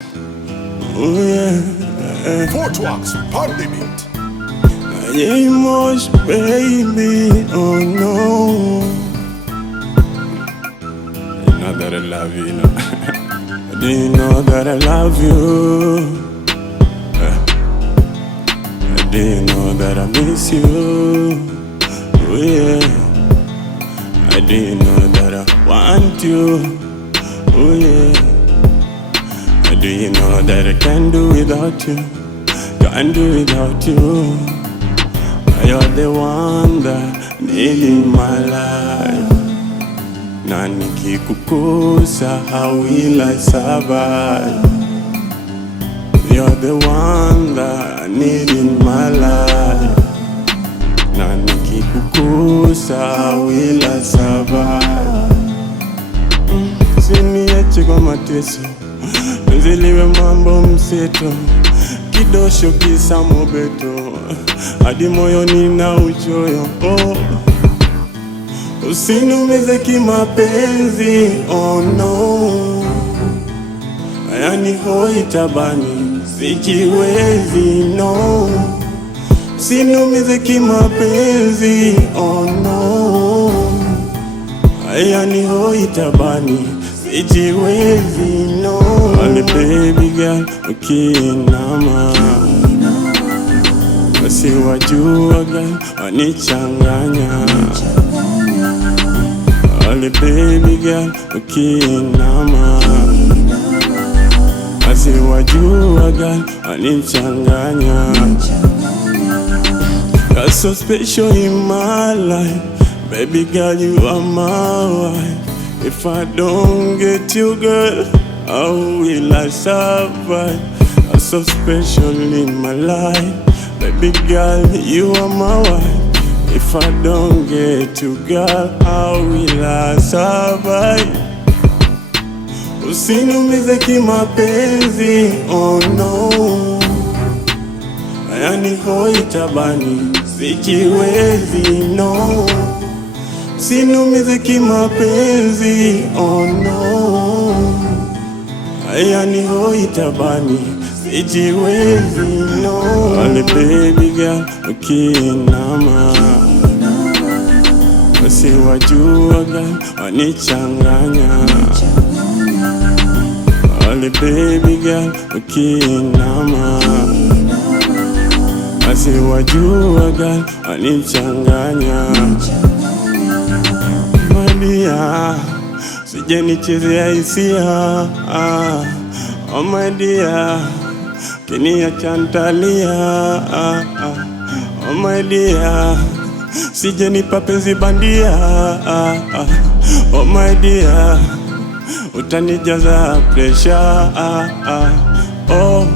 Oh yeah, Footworks, Pandemic. yeah, much baby, oh no. You know that I love you, you know. Do you know that I love you? Do you know that I miss you? Oh yeah. Do you know that I want you? Oh yeah. Do you know that I can't do without you? Can't do without you. You're the one that I need in my life. Na nikikukosa, how will I survive? You're the one that I need in my life. Na nikikukosa, how will I survive? Usiniache kwa mateso, nziliwe mambo mseto, kidosho kisa mobeto, hadi moyoni na uchoyo. Oh, usiniumize kimapenzi, oh no. Yani hoi tabani, sijiwezi, no. Usiniumize kimapenzi, oh no. Yani hoi tabani, sijiwezi, no. Wale baby girl ukiinama, basi wajua girl wanichanganya. Wale baby girl ukiinama, basi wajua girl wanichanganya. You're so special in my life, baby girl, you are my wife. If I don't get you, girl, how will I survive? You're so special in my life, baby girl, you are my wife. If I don't get you, girl, how will I survive? Usiniumize kimapenzi, oh no. Yani hoi tabani, sijiwezi, no. Usiniumize kimapenzi, oh no. Yani hoi tabani, sijiwezi, no. Wale baby girl ukiinama, basi wajua girl wanichanganya. Wale baby girl ukiinama, basi wajua girl wanichanganya. Madia, sije nichezea hisia, oh my dear, kiniacha ntalia, oh my dear, sije nipa penzi bandia, oh my dear, utanijaza pressure, oh